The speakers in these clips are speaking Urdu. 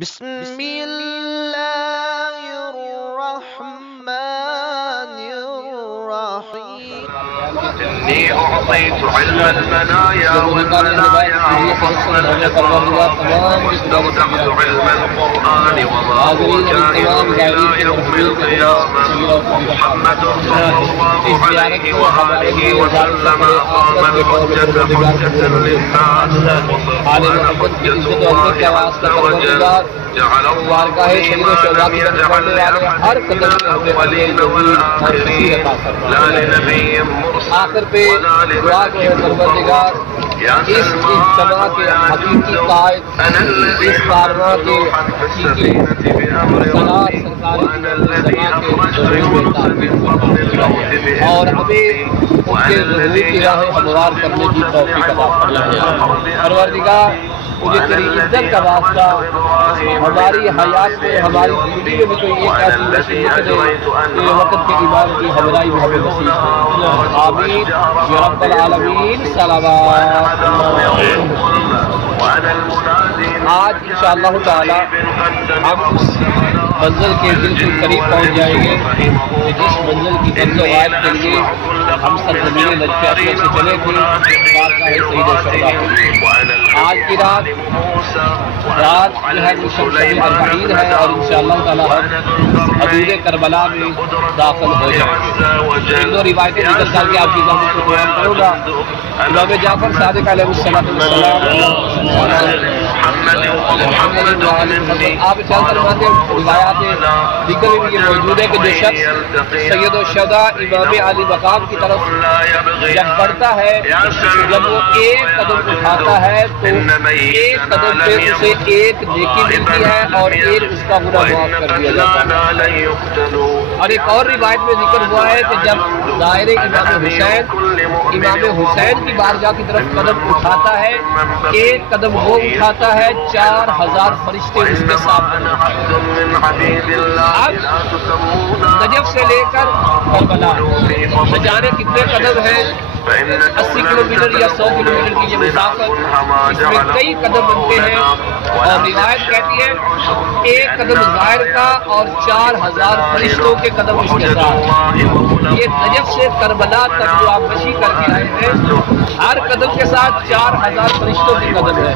بسم الله الرحمن الرحيم. إني أعطيت علم المنايا والمنايا واستودعت علم القرآن وما هو كائن إلى يوم القيامة. محمد صلى الله عليه وآله وسلم أقام الحجة حجة للناس وصرفان حجة الله عز وجل. جعل الله الإيمان لم يجعل لأحد من الأولين والآخرين لا لنبي آخر پہ دعا کو ہے پروردگار اس اجتماع کے حقیقی قائد، اس کارواں کے حقیقی سلاد سرکار اور ہمیں ان کے ظہور کی راہ ہموار کرنے کی توفیق عطا فرمائے۔ پروردگار مجھے تیری عزت کا واسطہ ہماری حیات میں، ہماری زندگی میں کوئی ایک ایسی نصیب دے کہ وقت کے ایمان کی ہمرائی میں ہمیں نصیب ہو۔ آمین یا رب العالمین۔ صلوات۔ آج انشاءاللہ تعالی ہم اس منزل کے بالکل قریب پہنچ جائیں گے جس منزل کی قبض و غائب کے لیے ہم سرزمین نجاشی سے چلے تھے، بارگاہ سید الشہداء۔ آج کی رات جو ہے وہ شب اربعین ہے اور انشاءاللہ تعالی ہم حدود کربلا میں داخل ہو جائیں گے۔ ایک دو روایتیں ذکر کر کے آپ کی ذہن کو بیان کروں گا۔ امام جعفر صادق علیہ السلام آپ چند فرماتے ہیں، روایات دیگر میں یہ موجود ہے کہ جو شخص سید الشہداء امام علی مقام کی طرف جب بڑھتا ہے، جب وہ ایک قدم اٹھاتا ہے تو ایک قدم پہ اسے ایک نیکی ملتی ہے اور ایک اس کا گناہ معاف کر دیا جاتا ہے۔ اور ایک اور روایت میں ذکر ہوا ہے کہ جب ظاہر امام حسین کی بارگاہ کی طرف قدم اٹھاتا ہے، ایک قدم وہ اٹھاتا ہے 4000 فرشتے اس کے ساتھ۔ اب نجف سے لے کر کربلا نہ جانے کتنے قدم ہیں، 80 کلومیٹر یا 100 کلومیٹر کی یہ مسافت، اس میں کئی قدم بنتے ہیں اور روایت کہتی ہے ایک قدم ظاہر کا اور 4000 فرشتوں کے قدم اس کے ساتھ۔ یہ نجف سے کربلا تک جو آپ مشی کر کے آئے ہیں، ہر قدم کے ساتھ 4000 فرشتوں کے قدم ہے۔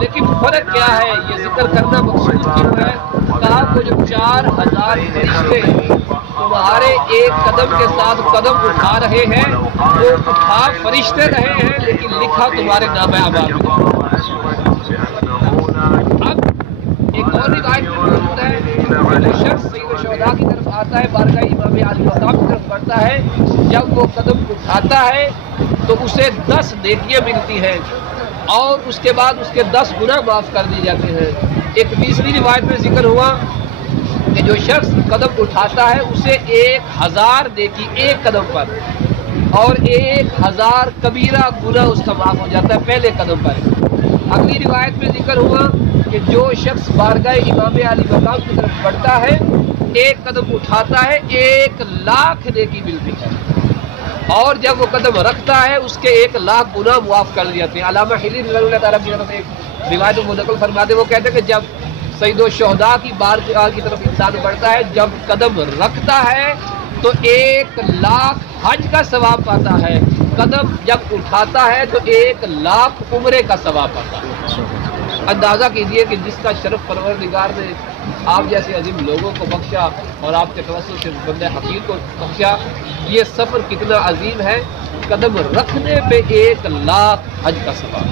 لیکن فرق کیا ہے، یہ ذکر کرنا مقصود کیوں ہے؟ کہا وہ جو 4000 فرشتے تمہارے ایک قدم کے ساتھ قدم اٹھا رہے ہیں، وہ اٹھا فرشتے رہے ہیں لیکن لکھا تمہارے نام اعمال میں۔ اب ایک اور روایت میں موجود ہے جو شخص سید الشہداء کی طرف آتا ہے، بارگاہ امام علی مقام کی طرف بڑھتا ہے، جب وہ قدم اٹھاتا ہے تو اسے 10 نیکیاں ملتی ہیں اور اس کے بعد اس کے 10 گناہ معاف کر دیے جاتے ہیں۔ ایک تیسری روایت میں ذکر ہوا کہ جو شخص قدم اٹھاتا ہے اسے 1000 نیکی ایک قدم پر اور 1000 کبیرہ گناہ اس کا معاف ہو جاتا ہے پہلے قدم پر۔ اگلی روایت میں ذکر ہوا کہ جو شخص بارگاہ امام علی مقام کی طرف بڑھتا ہے، ایک قدم اٹھاتا ہے 1,00,000 نیکی ملتی ہے اور جب وہ قدم رکھتا ہے اس کے 1,00,000 گناہ معاف کر دیے جاتے ہیں۔ علامہ حلی رضی اللہ تعالیٰ کی طرف ایک روایت منقل فرماتے ہیں، وہ کہتے ہیں کہ جب سید الشہداء کی بارگاہ کی طرف انسان بڑھتا ہے، جب قدم رکھتا ہے تو 1,00,000 حج کا ثواب پاتا ہے، قدم جب اٹھاتا ہے تو 1,00,000 عمرے کا ثواب پاتا ہے۔ اندازہ کیجئے کہ جس کا شرف پروردگار نے آپ جیسے عظیم لوگوں کو بخشا اور آپ کے توسط سے بندہ حقیر کو بخشا، یہ سفر کتنا عظیم ہے۔ قدم رکھنے پہ 1,00,000 حج کا ثواب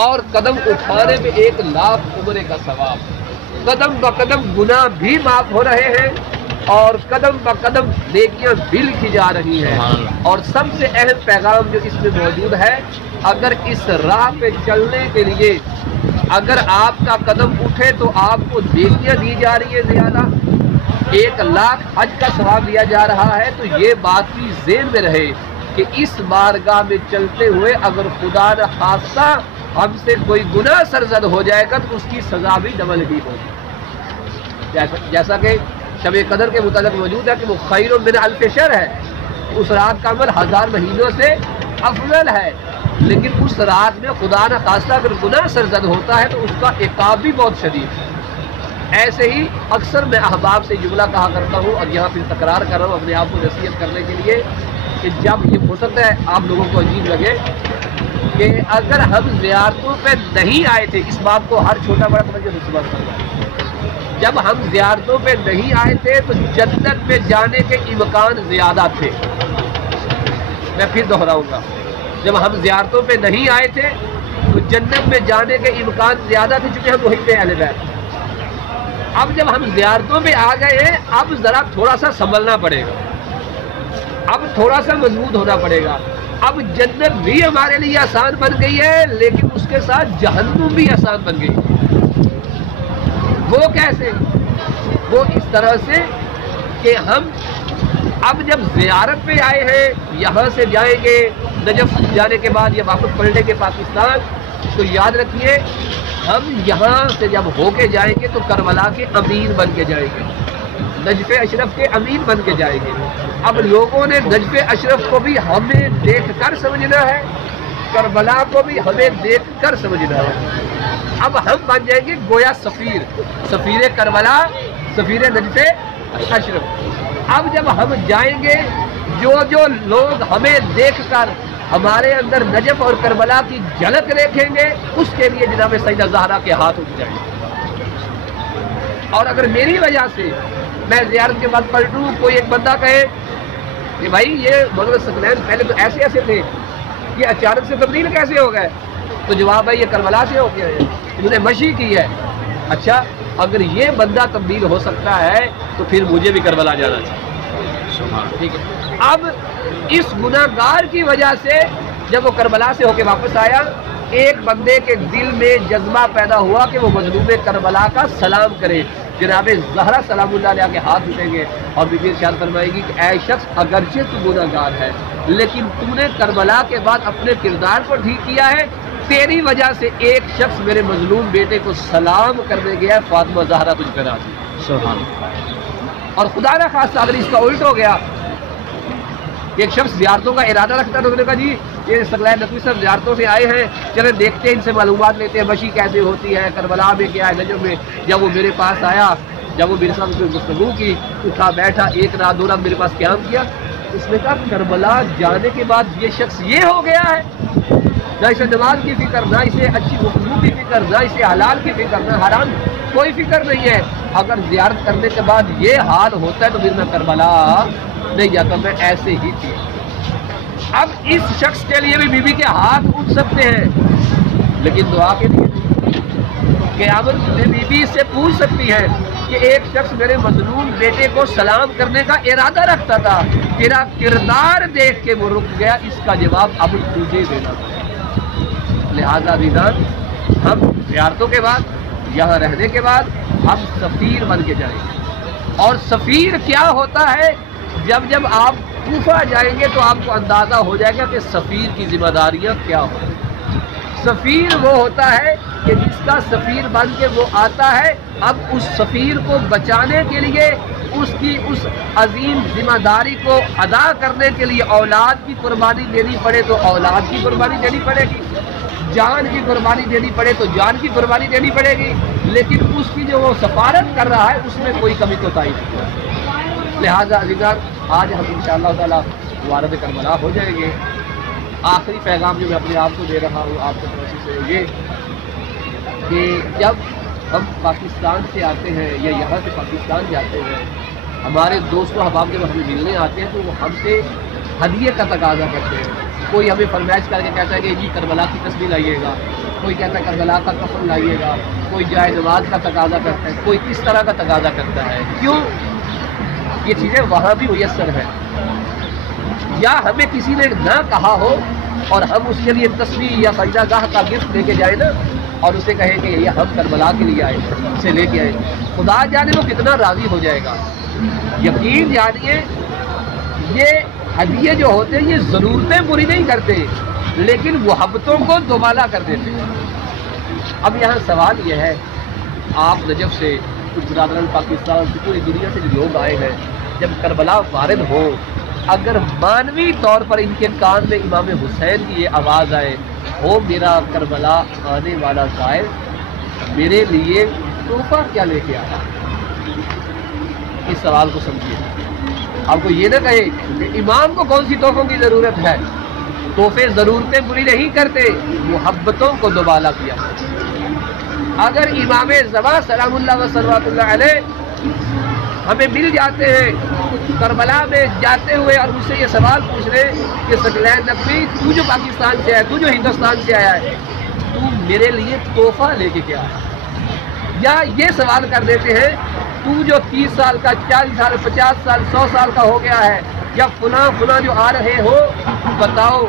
اور قدم اٹھانے پہ 1,00,000 عمرے کا ثواب۔ قدم بقدم گناہ بھی معاف ہو رہے ہیں اور قدم بقدم نیکیاں بھی لکھی جا رہی ہیں۔ اور سب سے اہم پیغام جو اس میں موجود ہے، اگر اس راہ پہ چلنے کے لیے اگر آپ کا قدم اٹھے تو آپ کو نیکیاں دی جا رہی ہے زیادہ، 1,00,000 حج کا ثواب دیا جا رہا ہے، تو یہ بات بھی ذہن میں رہے کہ اس بارگاہ میں چلتے ہوئے اگر خدا نہ خواستہ ہم سے کوئی گناہ سرزد ہو جائے گا تو اس کی سزا بھی ڈبل ہی ہوگی۔ جیسا کہ شب قدر کے متعلق موجود ہے کہ وہ خیر من الف شہر ہے، اس رات کا عمل 1000 مہینوں سے افضل ہے۔ لیکن اس رات میں خدا نہ خواستہ اگر گناہ سرزد ہوتا ہے تو اس کا عقاب بھی بہت شدید ہے۔ ایسے ہی اکثر میں احباب سے جملہ کہا کرتا ہوں، اور یہاں پھر تکرار کر رہا ہوں اپنے آپ کو نصیحت کرنے کے لیے، کہ جب یہ ہو سکتا ہے آپ لوگوں کو عجیب لگے کہ اگر ہم زیارتوں پہ نہیں آئے تھے، اس بات کو ہر چھوٹا بڑا سمجھے سمجھ کرتا ہے، جب ہم زیارتوں پہ نہیں آئے تھے تو جنت میں جانے کے امکان زیادہ تھے۔ میں پھر دہراؤں گا، جب ہم زیارتوں پہ نہیں آئے تھے تو جنت میں جانے کے امکان زیادہ تھے، چونکہ ہم وہیں پہ اہل بیت۔ اب جب ہم زیارتوں پہ آ گئے ہیں، اب ذرا تھوڑا سا سنبھلنا پڑے گا، اب تھوڑا سا مضبوط ہونا پڑے گا۔ اب جنت بھی ہمارے لیے آسان بن گئی ہے، لیکن اس کے ساتھ جہنم بھی آسان بن گئی ہے۔ وہ کیسے؟ وہ اس طرح سے کہ ہم اب جب زیارت پہ آئے ہیں، یہاں سے جائیں گے نجف جانے کے بعد یا واپس پلٹیں گے پاکستان، تو یاد رکھیے ہم یہاں سے جب ہو کے جائیں گے تو کربلا کے امین بن کے جائیں گے، نجف اشرف کے امین بن کے جائیں گے۔ اب لوگوں نے نجف اشرف کو بھی ہمیں دیکھ کر سمجھنا ہے، کربلا کو بھی ہمیں دیکھ کر سمجھنا ہے۔ اب ہم بن جائیں گے گویا سفیر کربلا، سفیر نجف اشرف۔ اب جب ہم جائیں گے، جو لوگ ہمیں دیکھ کر ہمارے اندر نجف اور کربلا کی جھلک دیکھیں گے، اس کے لیے جناب سیدہ زہرا کے ہاتھ اٹھ جائیں گے۔ اور اگر میری وجہ سے میں زیارت کے بعد پلٹوں، کوئی ایک بندہ کہے کہ بھائی یہ مولانا ثقلین پہلے تو ایسے ایسے تھے، یہ اچانک سے تبدیل کیسے ہو گئے، تو جواب ہے یہ کربلا سے ہو گیا ہے، انہوں نے مشی کی ہے۔ اچھا اگر یہ بندہ تبدیل ہو سکتا ہے تو پھر مجھے بھی کربلا جانا چاہیے، ٹھیک ہے۔ اب اس گناہ گار کی وجہ سے جب وہ کربلا سے ہو کے واپس آیا، ایک بندے کے دل میں جذبہ پیدا ہوا کہ وہ مظلوم کربلا کا سلام کرے۔ جناب زہرا سلام اللہ علیہ کے ہاتھ اٹھیں گے اور بی بی ارشاد فرمائے گی کہ اے شخص اگرچہ تو گناہ گار ہے، لیکن تو نے کربلا کے بعد اپنے کردار کو ٹھیک کیا ہے، تیری وجہ سے ایک شخص میرے مظلوم بیٹے کو سلام کرنے گیا، فاطمہ زہرا تجھ پہ راضی۔ سبحان اللہ۔ اور خدا نہ خاصہ اگر اس کا الٹ ہو گیا، ایک شخص زیارتوں کا ارادہ رکھتا ہے تو انہوں نے کہا جی یہ ثقلین نقوی صاحب زیارتوں سے آئے ہیں، چلیں دیکھتے ہیں ان سے معلومات لیتے ہیں، مشی کیسے ہوتی ہے، کربلا میں کیا ہے، نجف میں۔ جب وہ میرے پاس آیا، جب وہ میرے ساتھ گفتگو کی، اٹھا بیٹھا، ایک رات دو رات میرے پاس قیام کیا، اس نے کہا کربلا جانے کے بعد یہ شخص یہ ہو گیا ہے، نہ اسے نماز کی فکر، نہ اسے اچھی گفتگو کی فکر، نہ اسے حلال کی فکر، نہ حرام کوئی فکر نہیں ہے۔ اگر زیارت کرنے کے بعد یہ حال ہوتا ہے تو پھر میں کربلا نہیں جاتا، میں ایسے ہی تھی۔ اب اس شخص کے لیے بھی بی بی کے ہاتھ اٹھ سکتے ہیں، لیکن دعا کے لیے قیامت میں بی بی سے پوچھ سکتی ہے کہ ایک شخص میرے مظلوم بیٹے کو سلام کرنے کا ارادہ رکھتا تھا، تیرا کردار دیکھ کے وہ رک گیا، اس کا جواب اب تجھے دینا پڑے۔ لہذا عزیزان، ہم زیارتوں کے بعد یہاں رہنے کے بعد ہم سفیر بن کے جائیں گے۔ اور سفیر کیا ہوتا ہے؟ جب آپ کوفہ جائیں گے تو آپ کو اندازہ ہو جائے گا کہ سفیر کی ذمہ داریاں کیا ہوتی ہیں۔ سفیر وہ ہوتا ہے کہ جس کا سفیر بن کے وہ آتا ہے، اب اس سفیر کو بچانے کے لیے، اس کی اس عظیم ذمہ داری کو ادا کرنے کے لیے اولاد کی قربانی دینی پڑے تو اولاد کی قربانی دینی پڑے گی، جان کی قربانی دینی پڑے تو جان کی قربانی دینی پڑے گی، لیکن اس کی جو وہ سفارت کر رہا ہے اس میں کوئی کمی کوتاہی نہیں۔ لہٰذا عزیزان، آج ہم انشاءاللہ تعالی وارد کربلا ہو جائیں گے۔ آخری پیغام جو میں اپنے آپ کو دے رہا ہوں آپ کی طرف سے یہ کہ جب ہم پاکستان سے آتے ہیں یا یہاں سے پاکستان جاتے ہیں، ہمارے دوست و احباب جب ہمیں ملنے آتے ہیں تو وہ ہم سے ہدیے کا تقاضا کرتے ہیں۔ کوئی ہمیں فرمائش کر کے کہتا ہے کہ جی کربلا کی تصویر لائیے گا، کوئی کہتا ہے کربلا کا کفن لائیے گا، کوئی جائے نماز کا تقاضا کرتا ہے، کوئی کس طرح کا تقاضا کرتا ہے۔ کیوں؟ یہ چیزیں وہاں بھی میسر ہیں، یا ہمیں کسی نے نہ کہا ہو اور ہم اس کے لیے تصویر یا سجدہ گاہ کا گفٹ لے کے جائیں نا، اور اسے کہیں کہ یہ ہم کربلا کے لیے آئے، اسے لے کے آئے، خدا جانے وہ کتنا راضی ہو جائے گا۔ یقین جانیے یہ ہدیے جو ہوتے ہیں یہ ضرورتیں پوری نہیں کرتے، لیکن محبتوں کو دوبالا کر دیتے ہیں۔ اب یہاں سوال یہ ہے، آپ نجف سے کچھ برادران پاکستان سے پوری دنیا سے جو لوگ آئے ہیں، جب کربلا وارد ہو اگر مانوی طور پر ان کے کان میں امام حسین کی یہ آواز آئے، ہو میرا کربلا آنے والا زائر، میرے لیے تحفہ کیا لے کے آیا؟ اس سوال کو سمجھیے. آپ کو یہ نہ کہے کہ امام کو کون سی تحفوں کی ضرورت ہے. تحفے ضرورتیں پوری نہیں کرتے، محبتوں کو دوبالا کیا. اگر امام زمان سلام اللہ و صلوات اللہ علیہ ہمیں مل جاتے ہیں کربلا میں جاتے ہوئے اور مجھ سے یہ سوال پوچھ رہے کہ ثقلین نقوی، تو جو پاکستان سے ہے، تو جو ہندوستان سے آیا ہے، تو میرے لیے تحفہ لے کے کیا ہے؟ یا یہ سوال کر دیتے ہیں تو جو 30 سال کا، 40 سال، 50 سال، 100 سال کا ہو گیا ہے، یا فلاں فلاں جو آ رہے ہو، بتاؤ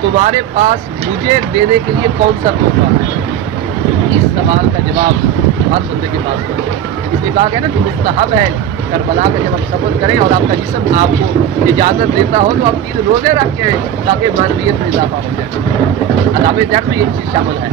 تمہارے پاس مجھے دینے کے لیے کون سا تحفہ ہے؟ اس سوال کا جواب ہر بندے کے پاس ہے. اس نے کہا کہ نا کہ مستحب ہے کربلا کا جب آپ سفر کریں اور آپ کا جسم آپ کو اجازت دیتا ہو تو آپ 3 روزے رکھیں تاکہ معنویت میں اضافہ ہو جائے. عذاب ذات میں یہ چیز شامل ہے.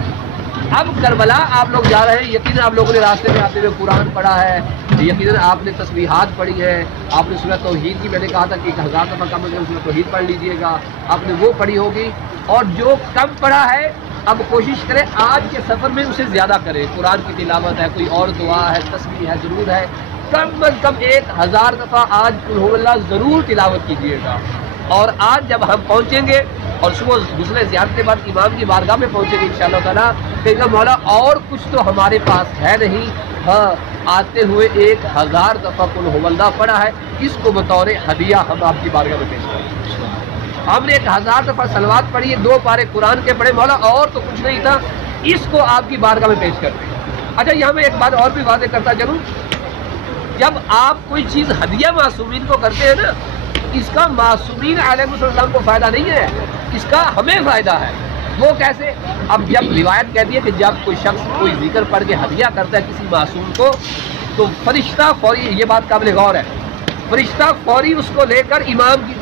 اب کربلا آپ لوگ جا رہے ہیں، یقیناً آپ لوگوں نے راستے میں آتے ہوئے قرآن پڑھا ہے، یقیناً آپ نے تسبیحات پڑھی ہے، آپ نے سورۃ توحید کی، میں نے کہا تھا کہ 1000 دفعہ کم از کم سورۃ توحید پڑھ لیجئے گا، آپ نے وہ پڑھی ہوگی. اور جو کم پڑھا ہے اب کوشش کریں آج کے سفر میں اسے زیادہ کریں. قرآن کی تلاوت ہے، کوئی اور دعا ہے، تسبیح ہے، ضرور ہے، کم از کم 1000 دفعہ آج قل هو اللہ ضرور تلاوت کیجیے گا. اور آج جب ہم پہنچیں گے اور صبح غسل زیارت کے بعد امام کی بارگاہ میں پہنچیں گے انشاءاللہ تعالیٰ، کہے گا مولا اور کچھ تو ہمارے پاس ہے نہیں، ہاں آتے ہوئے 1000 دفعہ قل هو اللہ پڑھا ہے، اس کو بطور ہدیہ ہم آپ کی بارگاہ میں پیش کریں. ہم نے 1000 دفعہ صلوات پڑھی ہے، 2 پارے قرآن کے پڑھے، مولا اور تو کچھ نہیں تھا، اس کو آپ کی بارگاہ میں پیش کرتے ہیں. اچھا یہاں میں ایک بات اور بھی واضح کرتا چلوں، جب آپ کوئی چیز ہدیہ معصومین کو کرتے ہیں نا، اس کا معصومین علیہ السلام کو فائدہ نہیں ہے، اس کا ہمیں فائدہ ہے. وہ کیسے؟ اب جب روایت کہتی ہے کہ جب کوئی شخص کوئی ذکر پڑھ کے ہدیہ کرتا ہے کسی معصوم کو، تو فرشتہ فوری، یہ بات قابل غور ہے، فرشتہ فوری اس کو لے کر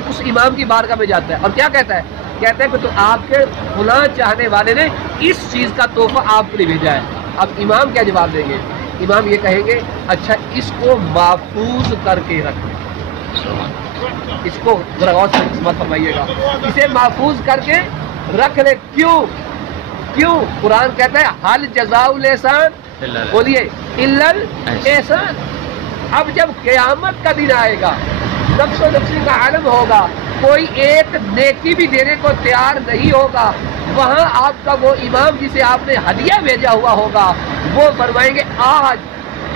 اس امام کی بارگاہ میں جاتا ہے اور کیا کہتا ہے؟ کہتا ہے کہ تو آپ کے فلاں چاہنے والے نے اس چیز کا تحفہ آپ کے لیے بھیجا ہے. اب امام کیا جواب دیں گے؟ امام یہ کہیں گے اچھا اس کو محفوظ کر کے رکھیں. اس کو ذرا غور سے سمجھ فرمائیے گا، اسے محفوظ کر کے رکھ لے. کیوں؟ قرآن کہتا ہے حل جزاء الاحسان، بولیے الا الاحسان. اب جب قیامت کا دن آئے گا، نفس و نفسی کا عالم ہوگا، کوئی ایک نیکی بھی دینے کو تیار نہیں ہوگا، وہاں آپ کا وہ امام جسے آپ نے ہدیہ بھیجا ہوا ہوگا وہ فرمائیں گے آج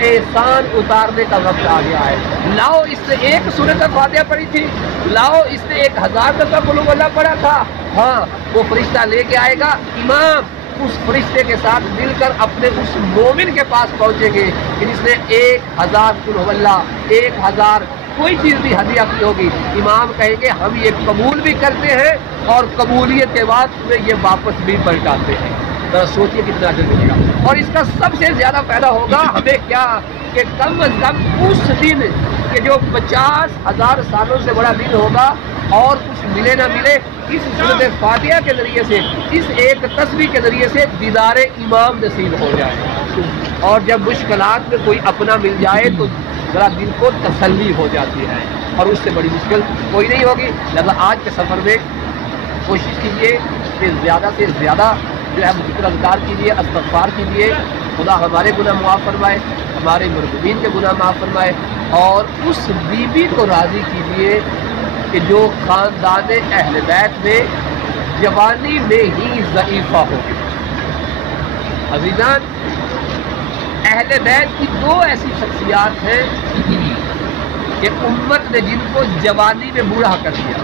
احسان اتارنے کا وقت آ گیا ہے. لاؤ اس نے ایک سورۃ فاتحہ پڑھی تھی، لاؤ اس نے 1000 دفعہ قل هو اللہ پڑھا تھا. ہاں وہ فرشتہ لے کے آئے گا، امام اس فرشتے کے ساتھ مل کر اپنے اس مومن کے پاس پہنچیں گے کہ جس نے 1000 قل هو اللہ، 1000 کوئی چیز بھی ہدیہ کی ہوگی. امام کہیں گے ہم یہ قبول بھی کرتے ہیں اور قبولیت کے بعد میں یہ واپس بھی پلٹاتے ہیں. ذرا سوچیے کتنا اجر ملے گا. اور اس کا سب سے زیادہ فائدہ ہوگا ہمیں کیا کہ کم از کم اس دن کہ جو 50,000 سالوں سے بڑا دن ہوگا اور کچھ ملے نہ ملے، اس سورۃ فاتحہ کے ذریعے سے، اس ایک تسبیح کے ذریعے سے دیدار امام نصیب ہو جائے. اور جب مشکلات میں کوئی اپنا مل جائے تو ذرا دل کو تسلی ہو جاتی ہے، اور اس سے بڑی مشکل کوئی نہیں ہوگی. لہذا آج کے سفر میں کوشش کیجیے کہ زیادہ سے زیادہ جو ہے ذکر اذکار کیجیے، استغفار کیجیے. خدا ہمارے گناہ معاف فرمائے، ہمارے مرحومین کے گناہ معاف فرمائے، اور اس بیوی کو راضی کیجیے کہ جو خاندان اہل بیت میں جوانی میں ہی ضعیفہ ہو گئی. عزیزان، اہل بیت کی 2 ایسی شخصیات ہیں کہ امت نے جن کو جوانی میں بوڑھا کر دیا.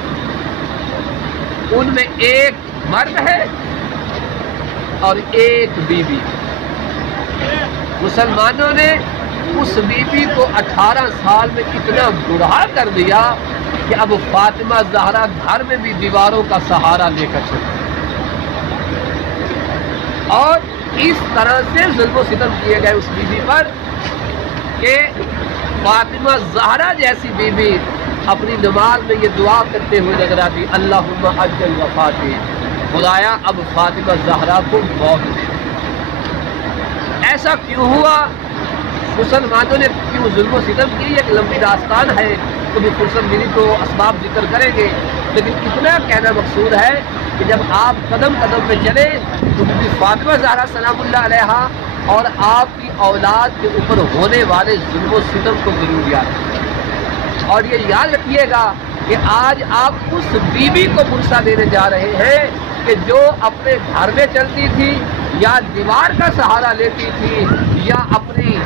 ان میں ایک مرد ہے اور ایک بیوی. مسلمانوں نے اس بیوی کو 18 سال میں اتنا بوڑھا کر دیا کہ اب فاطمہ زہرا گھر میں بھی دیواروں کا سہارا لے کر چلتی، اور اس طرح سے ظلم و ستم کیے گئے اس بیوی پر کہ فاطمہ زہرا جیسی بیوی اپنی نماز میں یہ دعا کرتے ہوئے نظر آتی، اللہم عجل وفاتی، خدایا اب فاطمہ زہرا کو موت دے. ایسا کیوں ہوا؟ مسلمانوں نے کیوں ظلم و ستم کی، ایک لمبی داستان ہے، کبھی فرصت ملی تو اسباب ذکر کریں گے، لیکن اتنا کہنا مقصود ہے کہ جب آپ قدم قدم پہ چلے تو بی بی فاطمہ زہرا سلام اللہ علیہا اور آپ کی اولاد کے اوپر ہونے والے ظلم و ستم کو ضرور یاد رکھیں، اور یہ یاد رکھیے گا کہ آج آپ اس بیوی کو پرسہ دینے جا رہے ہیں کہ جو اپنے گھر میں چلتی تھی یا دیوار کا سہارا لیتی تھی یا اپنی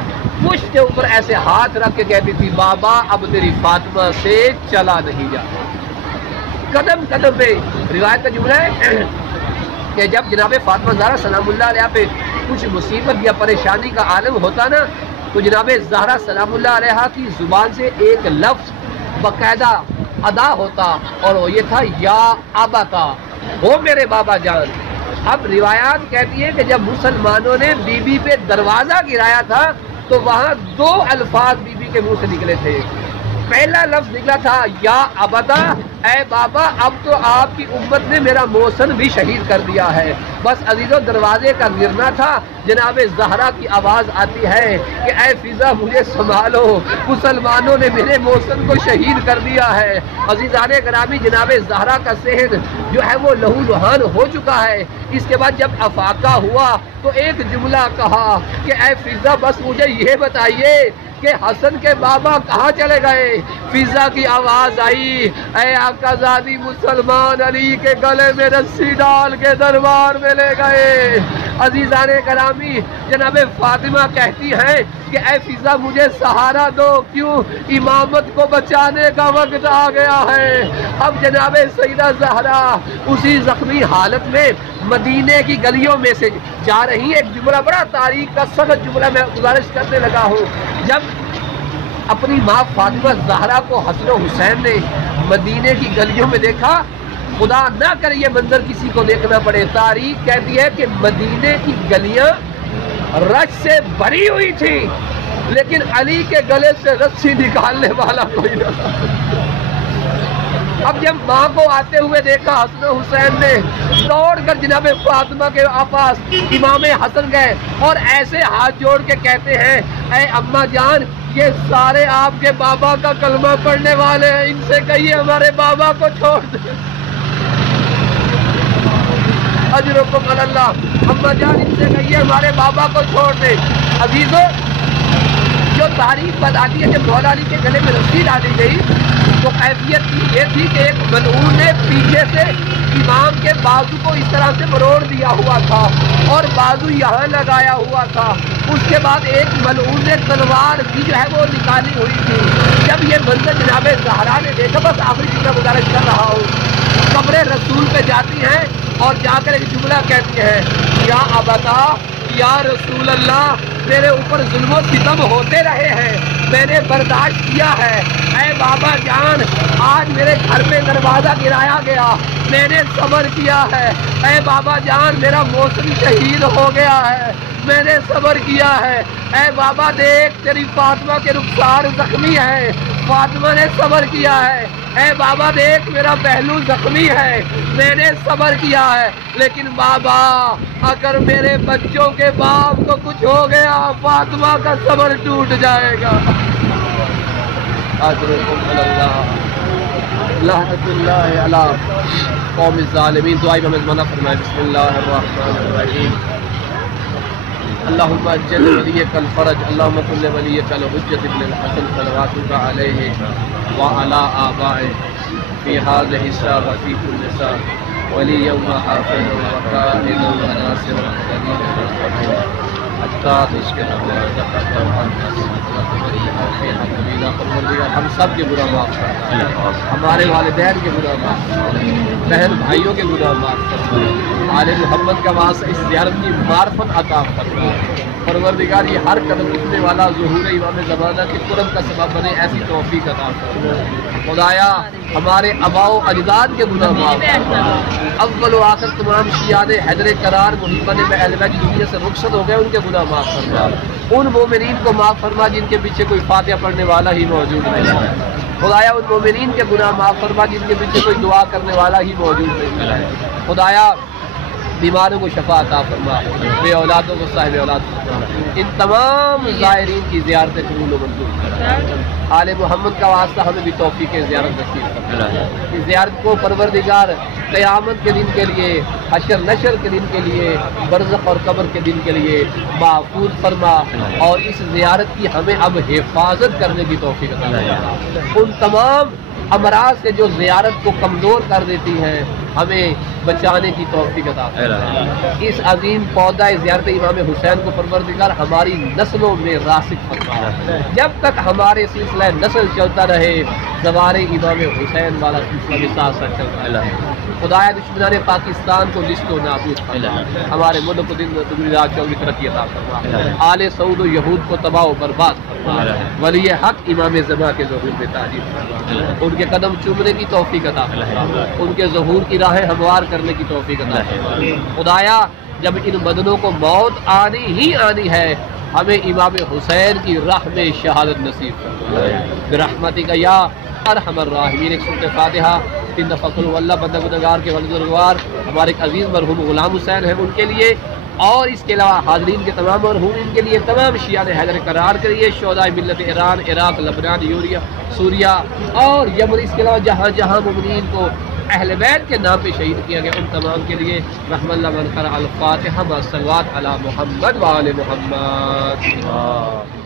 پشت کے اوپر ایسے ہاتھ رکھ کے کہتی تھی بابا اب تیری فاطمہ سے چلا نہیں جاتا۔ قدم قدم پہ روایت کا جملہ ہے کہ جب جناب فاطمہ زہرا سلام اللہ علیہ پہ کچھ مصیبت یا پریشانی کا عالم ہوتا نا تو جناب زہرا سلام اللہ علیہ کی زبان سے ایک لفظ باقاعدہ ادا ہوتا اور وہ یہ تھا یا ابتا، ہو میرے بابا جان۔ اب روایات کہتی ہے کہ جب مسلمانوں نے بی بی پہ دروازہ گرایا تھا تو وہاں دو الفاظ بی بی کے منہ سے نکلے تھے۔ پہلا لفظ نکلا تھا یا ابتا، اے بابا اب تو آپ کی امت نے میرا محسن بھی شہید کر دیا ہے، بس عزیزو دروازے کا گرنا تھا، جناب زہرا کی آواز آتی ہے کہ اے فضا مجھے سنبھالو، مسلمانوں نے میرے محسن کو شہید کر دیا ہے۔ عزیزان گرامی جناب زہرا کا صحت جو ہے وہ لہو لہان ہو چکا ہے۔ اس کے بعد جب افاقہ ہوا تو ایک جملہ کہا کہ اے فضا بس مجھے یہ بتائیے کہ حسن کے بابا کہاں چلے گئے؟ فضا کی آواز آئی اے آقا زادی مسلمان علی کے گلے میں رسی ڈال کے دربار میں لے گئے۔ عزیزان کرامی جناب فاطمہ کہتی ہیں کہ اے فضا مجھے سہارا دو، کیوں امامت کو بچانے کا وقت آ گیا ہے۔ اب جناب سیدہ زہرا اسی زخمی حالت میں مدینے کی گلیوں میں سے جا رہی، ایک جملہ بڑا تاریخ کا سخت جملہ میں گزارش کرنے لگا ہوں۔ جب اپنی ماں فاطمہ زہرا کو حسن و حسین نے مدینے کی گلیوں میں دیکھا، خدا نہ کرے یہ منظر کسی کو دیکھنا پڑے، تاریخ کہتی ہے کہ مدینے کی گلیاں رش سے بھری ہوئی تھی لیکن علی کے گلے سے رسی نکالنے والا کوئی نہ تھا۔ اب جب ماں کو آتے ہوئے دیکھا حسن و حسین نے، دوڑ کر جناب فاطمہ کے پاس امام حسن گئے اور ایسے ہاتھ جوڑ کے کہتے ہیں اے اماں جان یہ سارے آپ کے بابا کا کلمہ پڑھنے والے ہیں، ان سے کہیے ہمارے بابا کو چھوڑ دیں۔ اجرکم علی اللہ، اماں جان ان سے کہیے ہمارے بابا کو چھوڑ دیں۔ عزیزو جو تاریخ بتاتی ہے جب مولا علی کے گلے میں رسی ڈالی گئی تو کیفیت یہ تھی کہ ایک ملعون نے پیچھے سے امام کے بازو کو اس طرح سے مروڑ دیا ہوا تھا اور بازو یہاں لگایا ہوا تھا۔ اس کے بعد ایک ملعون نے تلوار بھی جو ہے وہ نکالی ہوئی تھی۔ جب یہ منظر جناب زہرا نے دیکھا، بس آخری جملہ گزارش کر رہا ہوں، قبر رسول پہ جاتی ہیں اور جا کر ایک جملہ کہتی ہیں یا ابتا یا رسول اللہ میرے اوپر ظلم و ستم ہوتے رہے ہیں، میں نے برداشت کیا ہے، اے بابا جان آج میرے گھر پہ دروازہ گرایا گیا، میں نے صبر کیا ہے، اے بابا جان میرا محسن شہید ہو گیا ہے، میں نے صبر کیا ہے، اے بابا دیکھ تیری فاطمہ کے رخسار زخمی ہے، فاطمہ نے صبر کیا ہے، اے بابا دیکھ میرا پہلو زخمی ہے، میں نے صبر کیا ہے، لیکن بابا اگر میرے بچوں کے باپ کو کچھ ہو گیا فاطمہ کا صبر ٹوٹ جائے گا۔ لعنت اللہ علی قوم الظالمین۔ دعائی میں منع فرمائے بسم اللہ الرحمن الرحیم۔ اللہم اجل ولیک الفرج، اللہم کل ولیک الحجت ابن الحسن صلواتک علیہ وعلی آبائہ فی هذه الساعة وفی کل ساعة ولیا وحافظا وقائدا وناصرا دلیلا حتی تسکنہ ہم سب کے گناہ معاف فرما، ہمارے والدین کے گناہ معاف فرما، بہن بھائیوں کے گناہ معاف فرما، آل محمد کا واسطہ اس زیارت کی معرفت عطا فرما۔ پروردگار یہ ہر قدم اٹھنے والا ظہور امام زمانہ کے قرب کا سبب بنے، ایسی توفیق عطا فرما۔ خدایا ہمارے آباء و اجداد کے گناہ معاف فرما، اول و آخر تمام شیعان حیدر کرار محبت اہل بیت دنیا سے رخصت ہو گئے ان کے گناہ معاف فرما، ان مومنین کو معاف فرما جن کے پیچھے کوئی فاتحہ پڑھنے والا ہی موجود نہیں ہے۔ خدایا ان مومنین کے گناہ معاف فرما جن کے پیچھے کوئی دعا کرنے والا ہی موجود نہیں ہے۔ خدایا بیماروں کو شفا عطا فرما، بے اولادوں کو صاحب اولاد فرما، ان تمام زائرین کی زیارتیں قبول و منظور فرما۔ آل محمد کا واسطہ ہمیں بھی توفیق زیارت نصیب فرما۔ اس زیارت کو پروردگار قیامت کے دن کے لیے، حشر نشر کے دن کے لیے، برزخ اور قبر کے دن کے لیے محفوظ فرما، اور اس زیارت کی ہمیں اب حفاظت کرنے کی توفیق عطا فرما۔ ان تمام امراض سے جو زیارت کو کمزور کر دیتی ہیں ہمیں بچانے کی توفیق عطا فرما۔ اس عظیم پودا زیارت امام حسین کو پروردگار ہماری نسلوں میں راسخ فرما، جب تک ہمارے سلسلہ نسل چلتا رہے زوار امام حسین والا سلسلہ بھی ساتھ ساتھ چلتا رہے۔ خدایا دشمنان پاکستان کو نشت و نابود فرما، ہمارے ملک کو دن دنیا چوبی ترقی عطا فرما، آل سعود و یہود کو تباہ و برباد فرما، ولی حق امام زمان کے ظہور میں تعریف فرما، ان کے قدم چومنے کی توفیق عطا فرما، ان کے ظہور کی راہیں ہموار کرنے کی توفیق عطا فرما۔ خدایا جب ان بدنوں کو موت آنی ہی آنی ہے ہمیں امام حسین کی راہ میں شہادت نصیب فرما برحمتک یا ارحم الراحمین۔ ایک سورۃ فاتحہ 3 دفعہ قل هو اللہ بندہ گنہگار کے بندگار ہمارے ایک عزیز مرحوم غلام حسین ہیں ان کے لیے، اور اس کے علاوہ حاضرین کے تمام مرحومین کے لیے، تمام شیعہ حیدر قرار کریے، شہداء ملت ایران، عراق، لبنان، سوریا اور یمن، اس کے علاوہ جہاں جہاں مومنین کو اہل بیت کے نام پہ شہید کیا گیا ان تمام کے لیے رحم اللہ من قرأ الفاتحہ مع الصلوات علی محمد وآل محمد۔